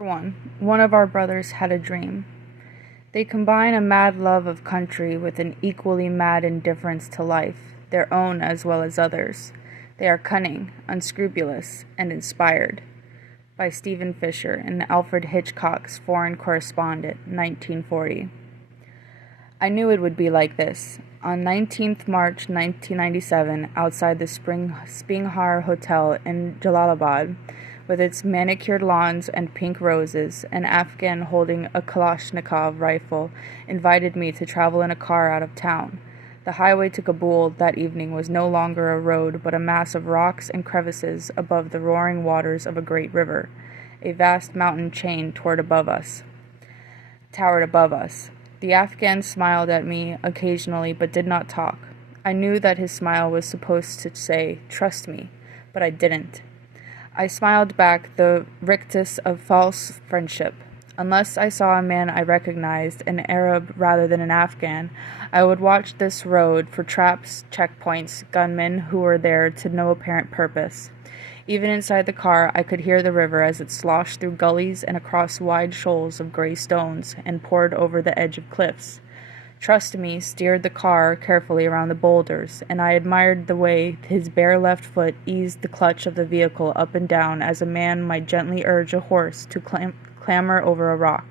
One of our brothers had a dream. They combine a mad love of country with an equally mad indifference to life, their own as well as others. They are cunning, unscrupulous, and inspired. By Stephen Fisher in Alfred Hitchcock's Foreign Correspondent, 1940. I knew it would be like this. On 19th March 1997, outside the Spinghar Hotel in Jalalabad, with its manicured lawns and pink roses, an Afghan holding a Kalashnikov rifle invited me to travel in a car out of town. The highway to Kabul that evening was no longer a road but a mass of rocks and crevices above the roaring waters of a great river. A vast mountain chain towered above us. The Afghan smiled at me occasionally but did not talk. I knew that his smile was supposed to say, "Trust me," but I didn't. I smiled back the rictus of false friendship. Unless I saw a man I recognized, an Arab rather than an Afghan, I would watch this road for traps, checkpoints, gunmen who were there to no apparent purpose. Even inside the car, I could hear the river as it sloshed through gullies and across wide shoals of gray stones and poured over the edge of cliffs. Trust Me steered the car carefully around the boulders, and I admired the way his bare left foot eased the clutch of the vehicle up and down as a man might gently urge a horse to clamber over a rock.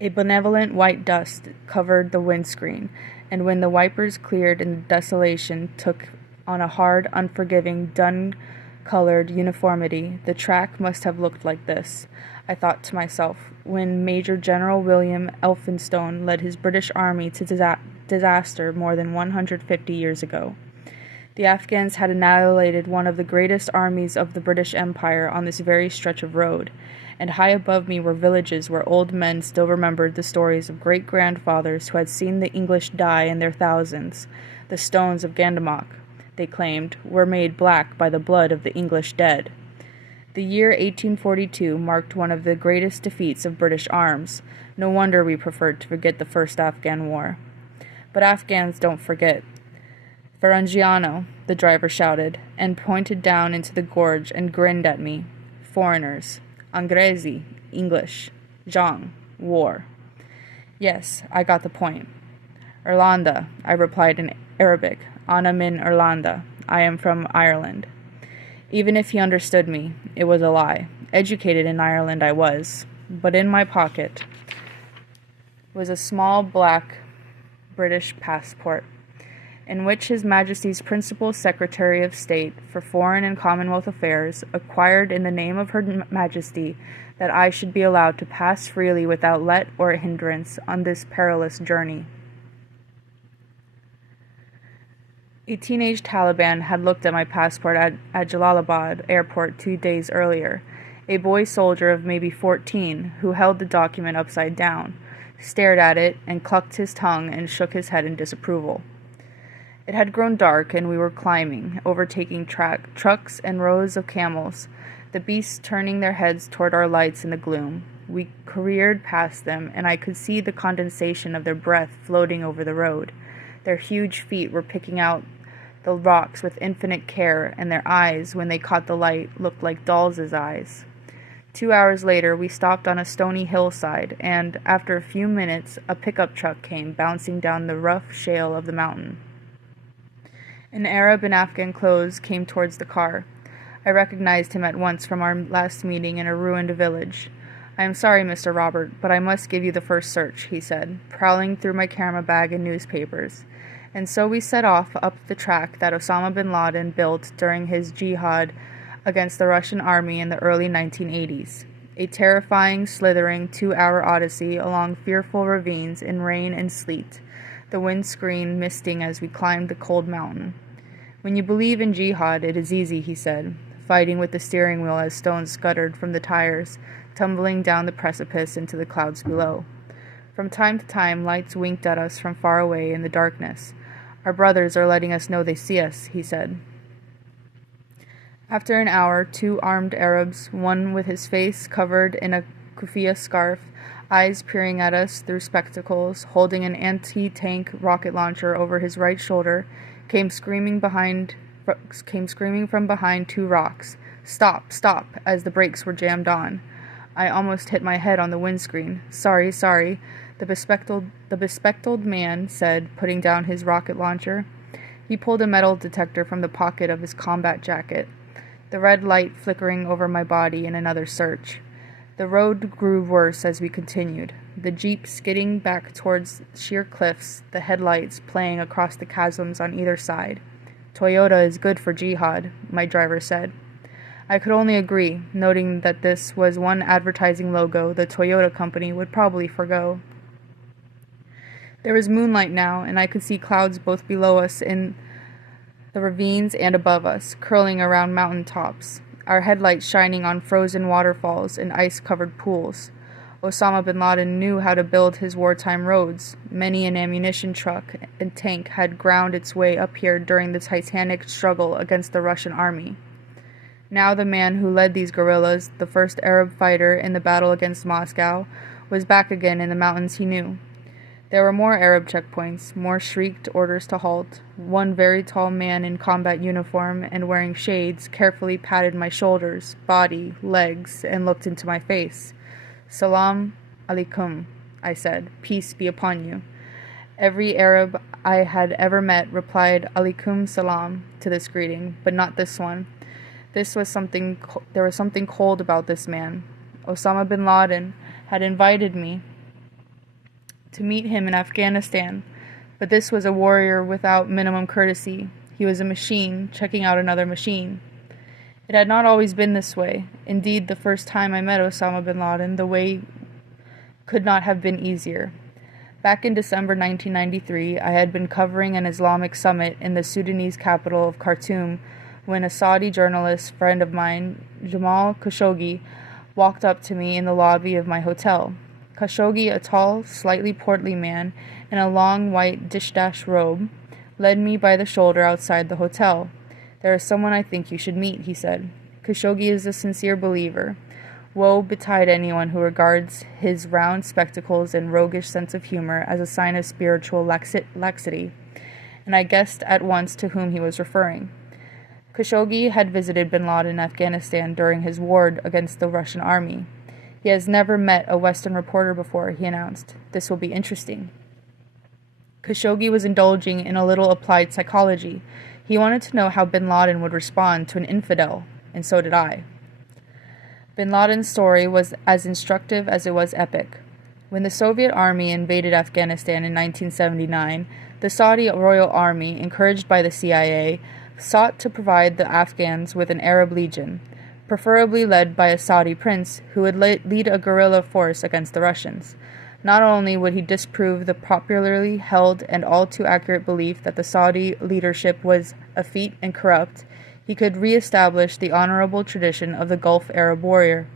A benevolent white dust covered the windscreen, and when the wipers cleared and the desolation took on a hard, unforgiving, dun-colored uniformity, the track must have looked like this, I thought to myself, when Major General William Elphinstone led his British army to disaster more than 150 years ago. The Afghans had annihilated one of the greatest armies of the British Empire on this very stretch of road, and high above me were villages where old men still remembered the stories of great-grandfathers who had seen the English die in their thousands. The stones of Gandamak, they claimed, were made black by the blood of the English dead. The year 1842 marked one of the greatest defeats of British arms. No wonder we preferred to forget the First Afghan War. But Afghans don't forget. Farangiano, the driver shouted, and pointed down into the gorge and grinned at me. Foreigners. Angrezi, English. Jang, war. Yes, I got the point. Irlanda, I replied in Arabic. Ana min Irlanda. I am from Ireland. Even if he understood me, it was a lie. Educated in Ireland I was, but in my pocket was a small black British passport, in which His Majesty's Principal Secretary of State for Foreign and Commonwealth Affairs acquired in the name of Her Majesty that I should be allowed to pass freely without let or hindrance on this perilous journey. A teenage Taliban had looked at my passport at Jalalabad airport 2 days earlier. A boy soldier of maybe 14, who held the document upside down, stared at it and clucked his tongue and shook his head in disapproval. It had grown dark, and we were climbing, overtaking trucks and rows of camels, the beasts turning their heads toward our lights in the gloom. We careered past them, and I could see the condensation of their breath floating over the road. Their huge feet were picking out the rocks with infinite care, and their eyes, when they caught the light, looked like dolls' eyes. 2 hours later, we stopped on a stony hillside, and, after a few minutes, a pickup truck came bouncing down the rough shale of the mountain. An Arab in Afghan clothes came towards the car. I recognized him at once from our last meeting in a ruined village. "I am sorry, Mr. Robert, but I must give you the first search," he said, prowling through my camera bag and newspapers. And so we set off up the track that Osama bin Laden built during his jihad against the Russian army in the early 1980s. A terrifying, slithering 2-hour odyssey along fearful ravines in rain and sleet, the windscreen misting as we climbed the cold mountain. "When you believe in jihad, it is easy," he said, fighting with the steering wheel as stones scuttered from the tires, tumbling down the precipice into the clouds below. From time to time, lights winked at us from far away in the darkness. "Our brothers are letting us know they see us," he said. After an hour, 2 armed Arabs, one with his face covered in a kufiya scarf, eyes peering at us through spectacles, holding an anti-tank rocket launcher over his right shoulder, came screaming from behind 2 rocks, Stop, stop, as the brakes were jammed on. I almost hit my head on the windscreen. Sorry, sorry, the bespectacled man said, putting down his rocket launcher. He pulled a metal detector from the pocket of his combat jacket, the red light flickering over my body in another search. The road grew worse as we continued, the jeep skidding back towards sheer cliffs, the headlights playing across the chasms on either side. Toyota is good for jihad, my driver said. I could only agree, noting that this was one advertising logo the Toyota company would probably forgo. There was moonlight now, and I could see clouds both below us in the ravines and above us, curling around mountain tops, our headlights shining on frozen waterfalls and ice-covered pools. Osama bin Laden knew how to build his wartime roads. Many an ammunition truck and tank had ground its way up here during the titanic struggle against the Russian army. Now the man who led these guerrillas, the first Arab fighter in the battle against Moscow, was back again in the mountains he knew. There were more Arab checkpoints, more shrieked orders to halt. One very tall man in combat uniform and wearing shades carefully patted my shoulders, body, legs, and looked into my face. Salam alaikum, I said. Peace be upon you. Every Arab I had ever met replied alaikum salam to this greeting, but not this one. There was something cold about this man. Osama bin Laden had invited me to meet him in Afghanistan, but this was a warrior without minimum courtesy. He was a machine checking out another machine. It had not always been this way. Indeed, the first time I met Osama bin Laden, the way could not have been easier. Back in December 1993, I had been covering an Islamic summit in the Sudanese capital of Khartoum when a Saudi journalist friend of mine, Jamal Khashoggi, walked up to me in the lobby of my hotel. Khashoggi, a tall, slightly portly man in a long white dish-dash robe, led me by the shoulder outside the hotel. There is someone I think you should meet, he said. Khashoggi is a sincere believer. Woe betide anyone who regards his round spectacles and roguish sense of humor as a sign of spiritual laxity, and I guessed at once to whom he was referring. Khashoggi had visited bin Laden in Afghanistan during his war against the Russian army. He has never met a Western reporter before, he announced. This will be interesting. Khashoggi was indulging in a little applied psychology. He wanted to know how bin Laden would respond to an infidel, and so did I. Bin Laden's story was as instructive as it was epic. When the Soviet army invaded Afghanistan in 1979, the Saudi Royal Army, encouraged by the CIA, sought to provide the Afghans with an Arab legion, preferably led by a Saudi prince who would lead a guerrilla force against the Russians. Not only would he disprove the popularly held and all too accurate belief that the Saudi leadership was effete and corrupt, he could re-establish the honorable tradition of the Gulf Arab warrior,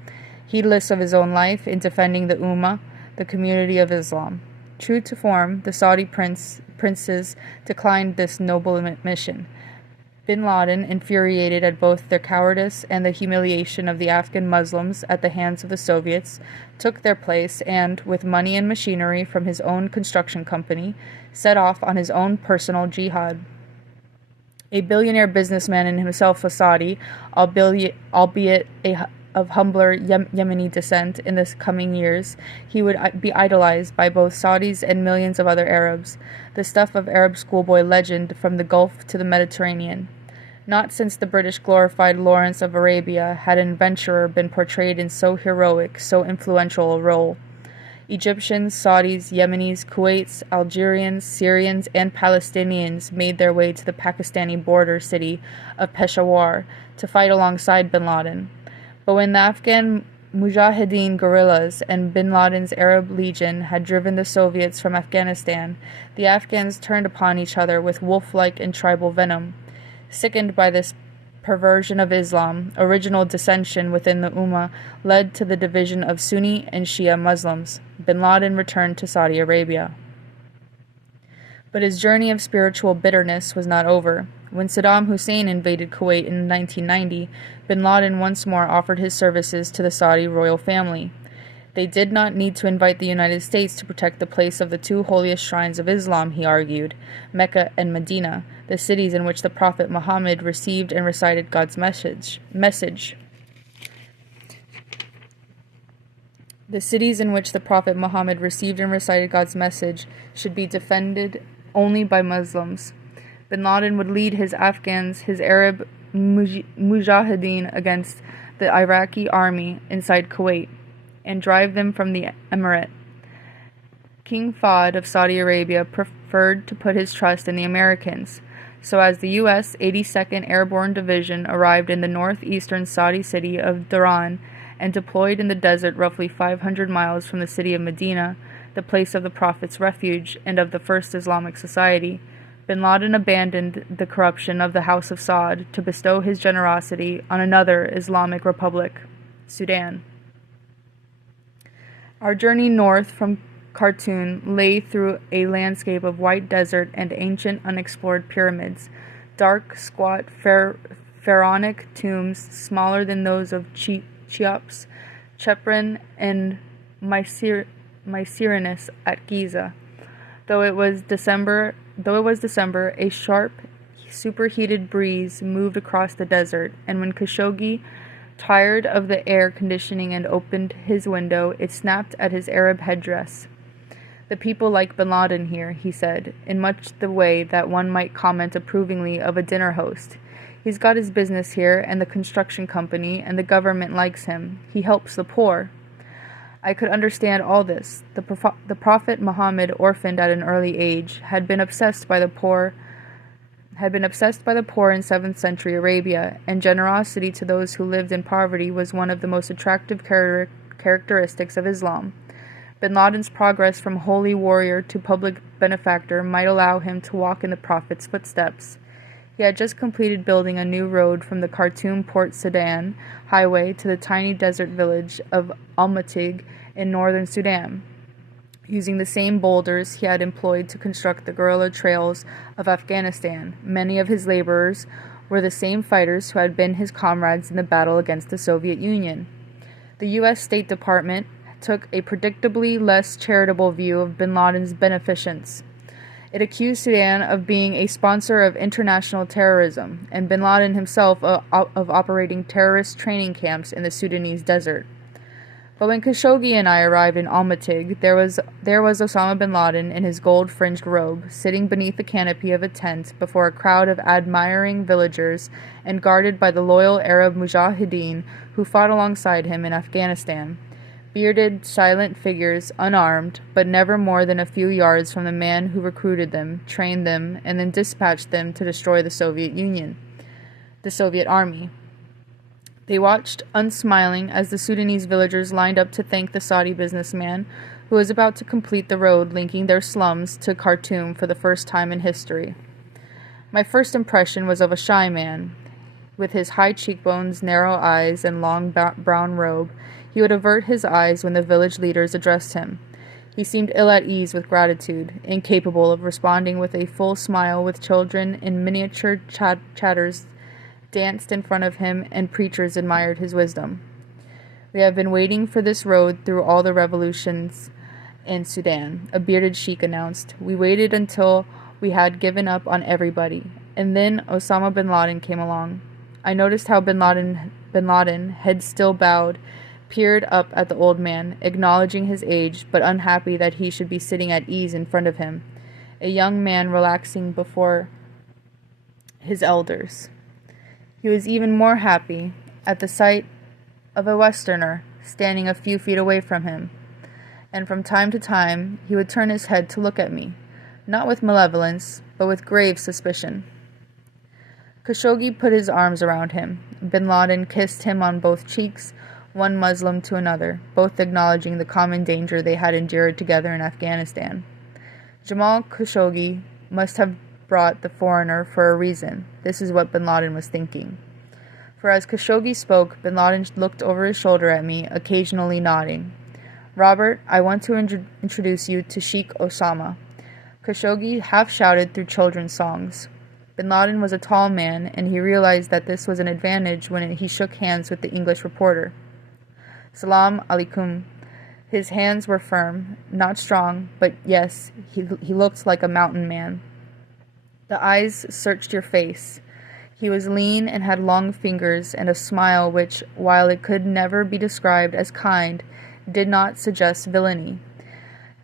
heedless of his own life in defending the Ummah, the community of Islam. True to form, the Saudi princes declined this noble mission. Bin Laden, infuriated at both their cowardice and the humiliation of the Afghan Muslims at the hands of the Soviets, took their place and, with money and machinery from his own construction company, set off on his own personal jihad. A billionaire businessman and himself a Saudi, albeit of humbler Yemeni descent in the coming years, he would be idolized by both Saudis and millions of other Arabs, the stuff of Arab schoolboy legend from the Gulf to the Mediterranean. Not since the British glorified Lawrence of Arabia had an adventurer been portrayed in so heroic, so influential a role. Egyptians, Saudis, Yemenis, Kuwaits, Algerians, Syrians, and Palestinians made their way to the Pakistani border city of Peshawar to fight alongside bin Laden. But when the Afghan Mujahideen guerrillas and bin Laden's Arab Legion had driven the Soviets from Afghanistan, the Afghans turned upon each other with wolf-like and tribal venom. Sickened by this perversion of Islam, original dissension within the Ummah led to the division of Sunni and Shia Muslims. Bin Laden returned to Saudi Arabia. But his journey of spiritual bitterness was not over. When Saddam Hussein invaded Kuwait in 1990, bin Laden once more offered his services to the Saudi royal family. They did not need to invite the United States to protect the place of the two holiest shrines of Islam, he argued, Mecca and Medina, the cities in which the Prophet Muhammad received and recited God's message. The cities in which the Prophet Muhammad received and recited God's message should be defended only by Muslims. Bin Laden would lead his Afghans, his Arab mujahideen against the Iraqi army inside Kuwait and drive them from the emirate. King Fahd of Saudi Arabia preferred to put his trust in the Americans, so as the U.S. 82nd Airborne Division arrived in the northeastern Saudi city of Dhahran and deployed in the desert roughly 500 miles from the city of Medina, the place of the Prophet's refuge and of the first Islamic society, Bin Laden abandoned the corruption of the House of Saud to bestow his generosity on another Islamic republic, Sudan. Our journey north from Khartoum lay through a landscape of white desert and ancient unexplored pyramids, dark, squat, pharaonic tombs smaller than those of Cheops, Chephren, and Mycerinus at Giza. Though it was December, a sharp, superheated breeze moved across the desert, and when Khashoggi, tired of the air conditioning and opened his window, it snapped at his Arab headdress. "The people like Bin Laden here," he said, in much the way that one might comment approvingly of a dinner host. "He's got his business here, and the construction company, and the government likes him. He helps the poor." I could understand all this. The Prophet Muhammad, orphaned at an early age, had been obsessed by the poor in 7th century Arabia, and generosity to those who lived in poverty was one of the most attractive characteristics of Islam. Bin Laden's progress from holy warrior to public benefactor might allow him to walk in the Prophet's footsteps. He had just completed building a new road from the Khartoum-Port Sudan highway to the tiny desert village of Almatig in northern Sudan, using the same boulders he had employed to construct the guerrilla trails of Afghanistan. Many of his laborers were the same fighters who had been his comrades in the battle against the Soviet Union. The U.S. State Department took a predictably less charitable view of Bin Laden's beneficence. It accused Sudan of being a sponsor of international terrorism, and Bin Laden himself of operating terrorist training camps in the Sudanese desert. But when Khashoggi and I arrived in Almatig, there was Osama bin Laden in his gold-fringed robe, sitting beneath the canopy of a tent before a crowd of admiring villagers and guarded by the loyal Arab mujahideen who fought alongside him in Afghanistan. Bearded, silent figures, unarmed, but never more than a few yards from the man who recruited them, trained them, and then dispatched them to destroy the Soviet army. They watched, unsmiling, as the Sudanese villagers lined up to thank the Saudi businessman who was about to complete the road linking their slums to Khartoum for the first time in history. My first impression was of a shy man. With his high cheekbones, narrow eyes, and long brown robe, he would avert his eyes when the village leaders addressed him. He seemed ill at ease with gratitude, incapable of responding with a full smile with children in miniature chatters danced in front of him and preachers admired his wisdom. "We have been waiting for this road through all the revolutions in Sudan," a bearded sheik announced. "We waited until we had given up on everybody. And then Osama bin Laden came along." I noticed how Bin Laden, head still bowed, peered up at the old man, acknowledging his age, but unhappy that he should be sitting at ease in front of him, a young man relaxing before his elders. He was even more happy at the sight of a Westerner standing a few feet away from him, and from time to time he would turn his head to look at me, not with malevolence, but with grave suspicion. Khashoggi put his arms around him. Bin Laden kissed him on both cheeks, one Muslim to another, both acknowledging the common danger they had endured together in Afghanistan. Jamal Khashoggi must have brought the foreigner for a reason. This is what Bin Laden was thinking. For as Khashoggi spoke, Bin Laden looked over his shoulder at me, occasionally nodding. "Robert, I want to introduce you to Sheikh Osama." Khashoggi half shouted through children's songs. Bin Laden was a tall man, and he realized that this was an advantage when he shook hands with the English reporter. "Salam alaikum." His hands were firm, not strong, but yes, he looked like a mountain man. The eyes searched your face. He was lean and had long fingers and a smile which, while it could never be described as kind, did not suggest villainy.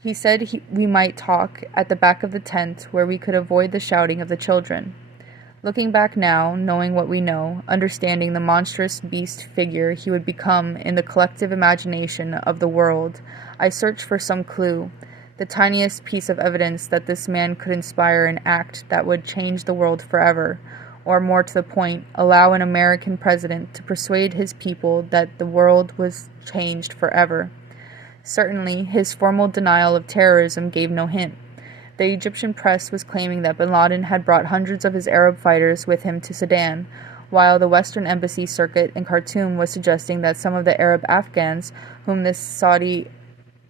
He said we might talk at the back of the tent where we could avoid the shouting of the children. Looking back now, knowing what we know, understanding the monstrous beast figure he would become in the collective imagination of the world, I searched for some clue, the tiniest piece of evidence that this man could inspire an act that would change the world forever, or more to the point, allow an American president to persuade his people that the world was changed forever. Certainly, his formal denial of terrorism gave no hint. The Egyptian press was claiming that bin Laden had brought hundreds of his Arab fighters with him to Sudan, while the Western Embassy circuit in Khartoum was suggesting that some of the Arab Afghans whom this Saudi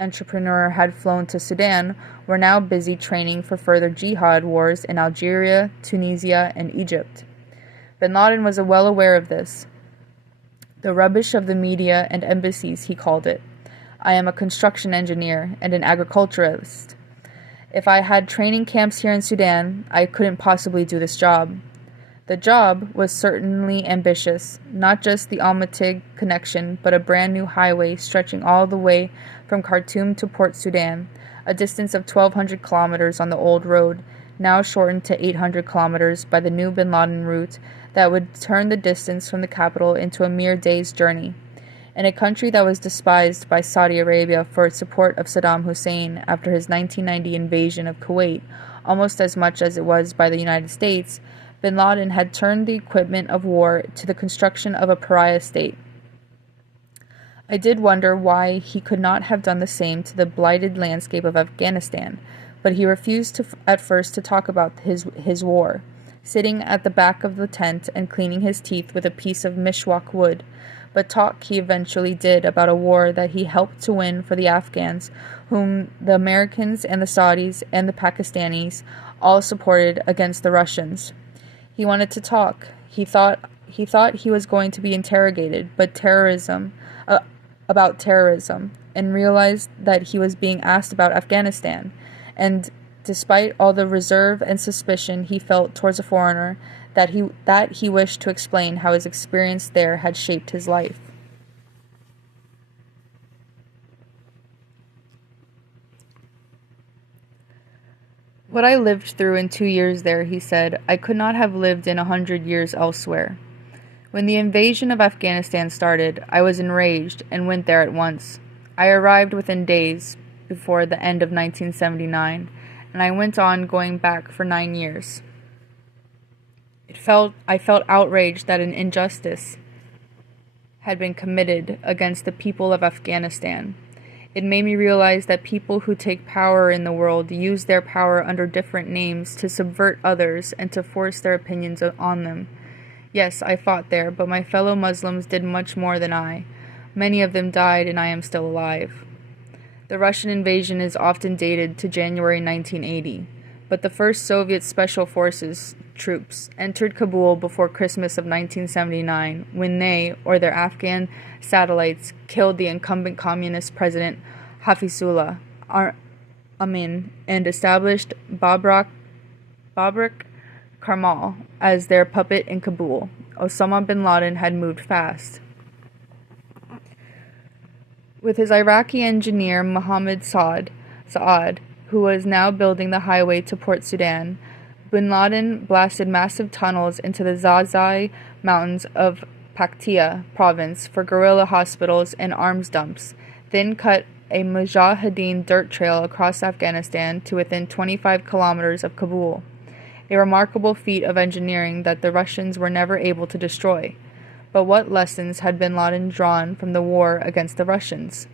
entrepreneur had flown to Sudan were now busy training for further jihad wars in Algeria, Tunisia, and Egypt. Bin Laden was well aware of this. The rubbish of the media and embassies, he called it. I am a construction engineer and an agriculturalist. If I had training camps here in Sudan, I couldn't possibly do this job. The job was certainly ambitious, not just the Almaty connection, but a brand new highway stretching all the way from Khartoum to Port Sudan, a distance of 1,200 kilometers on the old road, now shortened to 800 kilometers by the new bin Laden route that would turn the distance from the capital into a mere day's journey. In a country that was despised by Saudi Arabia for its support of Saddam Hussein after his 1990 invasion of Kuwait, almost as much as it was by the United States, bin Laden had turned the equipment of war to the construction of a pariah state. I did wonder why he could not have done the same to the blighted landscape of Afghanistan, but he refused at first to talk about his war, sitting at the back of the tent and cleaning his teeth with a piece of mishwak wood. But talk he eventually did about a war that he helped to win for the Afghans, whom the Americans and the Saudis and the Pakistanis all supported against the Russians. He wanted to talk. He thought he was going to be interrogated, about terrorism, and realized that he was being asked about Afghanistan. And despite all the reserve and suspicion he felt towards a foreigner, that he wished to explain how his experience there had shaped his life. What I lived through in 2 years there, he said, I could not have lived in 100 years elsewhere. When the invasion of Afghanistan started, I was enraged and went there at once. I arrived within days before the end of 1979, and I went on going back for 9 years. I felt outraged that an injustice had been committed against the people of Afghanistan. It made me realize that people who take power in the world use their power under different names to subvert others and to force their opinions on them. Yes, I fought there, but my fellow Muslims did much more than I. Many of them died, and I am still alive. The Russian invasion is often dated to January 1980, but the first Soviet Special Forces troops entered Kabul before Christmas of 1979 when they, or their Afghan satellites, killed the incumbent communist president Hafizullah Amin and established Babrak Karmal as their puppet in Kabul. Osama bin Laden had moved fast. With his Iraqi engineer Mohammed Saad, who was now building the highway to Port Sudan, bin Laden blasted massive tunnels into the Zazai mountains of Paktia province for guerrilla hospitals and arms dumps, then cut a Mujahideen dirt trail across Afghanistan to within 25 kilometers of Kabul, a remarkable feat of engineering that the Russians were never able to destroy. But what lessons had bin Laden drawn from the war against the Russians?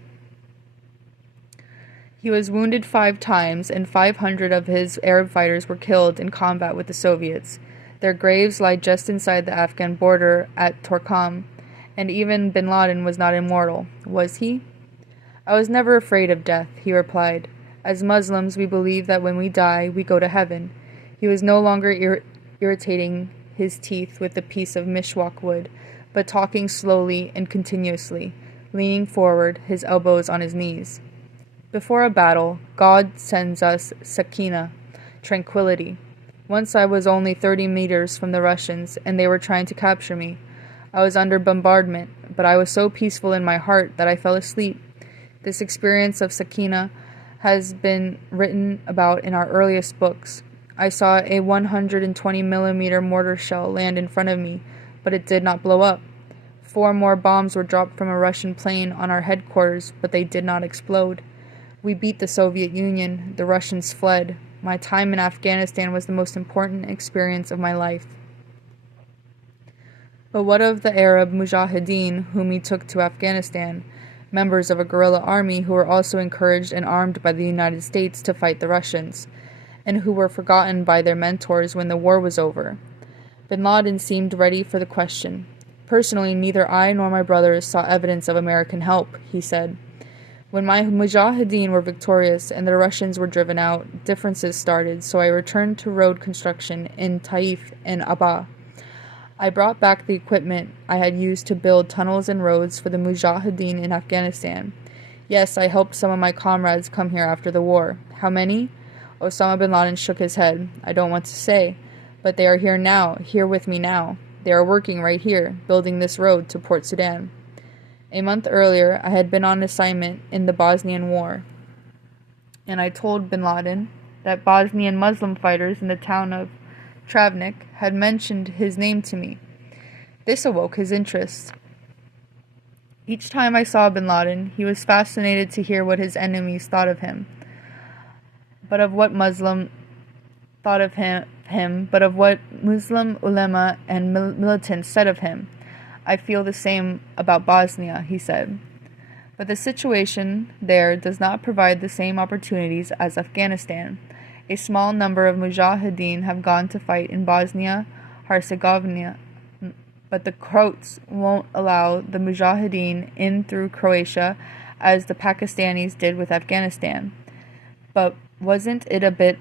He was wounded 5 times, and 500 of his Arab fighters were killed in combat with the Soviets. Their graves lie just inside the Afghan border at Torkham, and even bin Laden was not immortal, was he? I was never afraid of death, he replied. As Muslims, we believe that when we die, we go to heaven. He was no longer irritating his teeth with a piece of mishwak wood, but talking slowly and continuously, leaning forward, his elbows on his knees. Before a battle, God sends us sakina, tranquility. Once I was only 30 meters from the Russians, and they were trying to capture me. I was under bombardment, but I was so peaceful in my heart that I fell asleep. This experience of Sakina has been written about in our earliest books. I saw a 120mm mortar shell land in front of me, but it did not blow up. 4 more bombs were dropped from a Russian plane on our headquarters, but they did not explode. We beat the Soviet Union. The Russians fled. My time in Afghanistan was the most important experience of my life. But what of the Arab mujahideen whom he took to Afghanistan, members of a guerrilla army who were also encouraged and armed by the United States to fight the Russians, and who were forgotten by their mentors when the war was over? Bin Laden seemed ready for the question. Personally, neither I nor my brothers saw evidence of American help, he said. When my mujahideen were victorious and the Russians were driven out, differences started, so I returned to road construction in Taif and Abba. I brought back the equipment I had used to build tunnels and roads for the mujahideen in Afghanistan. Yes, I helped some of my comrades come here after the war. How many? Osama bin Laden shook his head. I don't want to say, but they are here now, here with me now. They are working right here, building this road to Port Sudan. A month earlier, I had been on assignment in the Bosnian War, and I told bin Laden that Bosnian Muslim fighters in the town of Travnik had mentioned his name to me. This awoke his interest. Each time I saw bin Laden, he was fascinated to hear what his enemies thought of him, but of what Muslim ulema and militants said of him. I feel the same about Bosnia, he said. But the situation there does not provide the same opportunities as Afghanistan. A small number of mujahideen have gone to fight in Bosnia-Herzegovina, but the Croats won't allow the mujahideen in through Croatia as the Pakistanis did with Afghanistan. But wasn't it a bit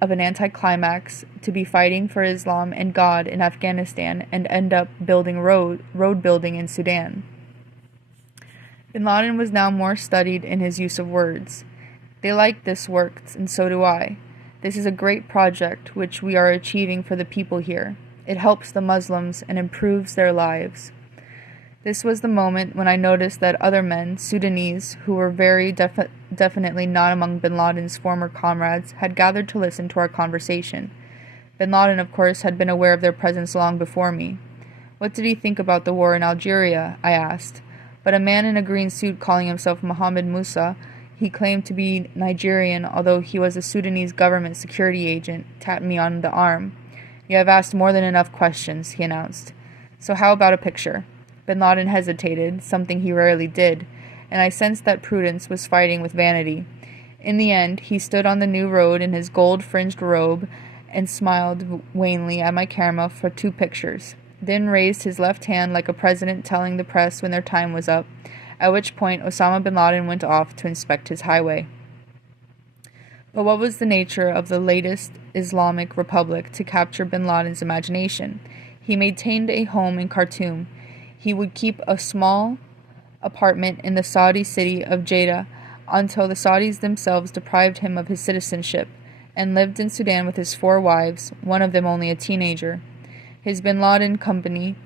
of an anticlimax to be fighting for Islam and God in Afghanistan and end up building road building in Sudan? Bin Laden was now more studied in his use of words. They like this work, and so do I. This is a great project which we are achieving for the people here. It helps the Muslims and improves their lives. This was the moment when I noticed that other men, Sudanese, who were very definitely not among bin Laden's former comrades, had gathered to listen to our conversation. Bin Laden, of course, had been aware of their presence long before me. What did he think about the war in Algeria? I asked. But a man in a green suit calling himself Mohammed Musa, he claimed to be Nigerian, although he was a Sudanese government security agent, tapped me on the arm. You have asked more than enough questions, he announced. So how about a picture? Bin Laden hesitated, something he rarely did, and I sensed that prudence was fighting with vanity. In the end, he stood on the new road in his gold-fringed robe and smiled wanly at my camera for 2 pictures, then raised his left hand like a president telling the press when their time was up, at which point Osama bin Laden went off to inspect his highway. But what was the nature of the latest Islamic Republic to capture bin Laden's imagination? He maintained a home in Khartoum. He would keep a small apartment in the Saudi city of Jeddah until the Saudis themselves deprived him of his citizenship, and lived in Sudan with his 4 wives, one of them only a teenager. His bin Laden company,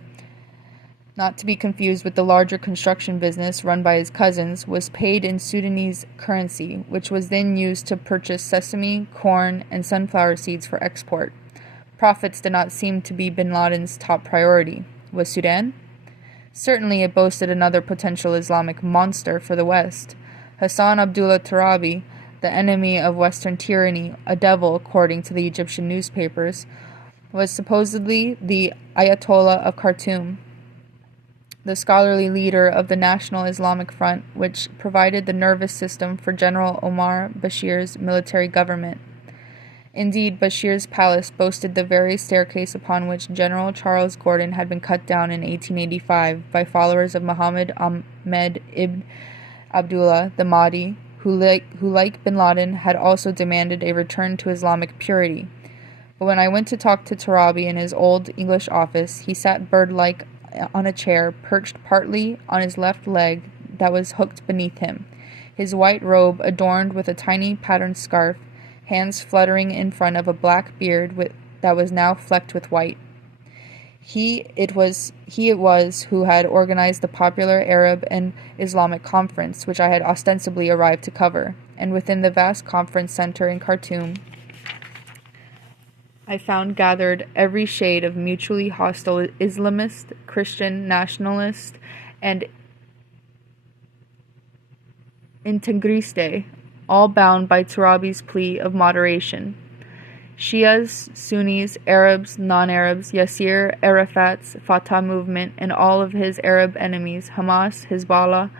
not to be confused with the larger construction business run by his cousins, was paid in Sudanese currency, which was then used to purchase sesame, corn, and sunflower seeds for export. Profits did not seem to be bin Laden's top priority. Was Sudan? Certainly it boasted another potential Islamic monster for the West. Hassan Abdullah Turabi, the enemy of Western tyranny, a devil according to the Egyptian newspapers, was supposedly the Ayatollah of Khartoum, the scholarly leader of the National Islamic Front, which provided the nervous system for General Omar Bashir's military government. Indeed, Bashir's palace boasted the very staircase upon which General Charles Gordon had been cut down in 1885 by followers of Muhammad Ahmed ibn Abdullah, the Mahdi, who like bin Laden, had also demanded a return to Islamic purity. But when I went to talk to Tarabi in his old English office, he sat bird-like on a chair, perched partly on his left leg that was hooked beneath him, his white robe adorned with a tiny patterned scarf, hands fluttering in front of a black beard that was now flecked with white. He it was who had organized the popular Arab and Islamic conference, which I had ostensibly arrived to cover, and within the vast conference center in Khartoum I found gathered every shade of mutually hostile Islamist, Christian, nationalist, and integriste, all bound by Turabi's plea of moderation. Shias, Sunnis, Arabs, non-Arabs, Yasser Arafat's Fatah movement, and all of his Arab enemies, Hamas, Hezbollah,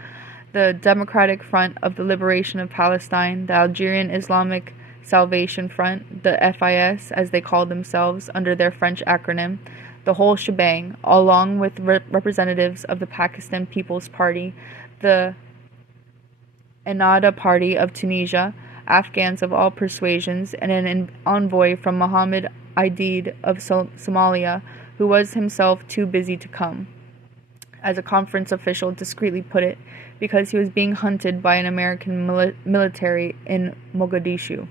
the Democratic Front of the Liberation of Palestine, the Algerian Islamic Salvation Front, the FIS, as they called themselves under their French acronym, the whole shebang, along with representatives of the Pakistan People's Party, the Ennahda Party of Tunisia, Afghans of all persuasions, and an envoy from Mohammed Aidid of Somalia, who was himself too busy to come, as a conference official discreetly put it, because he was being hunted by an American military in Mogadishu.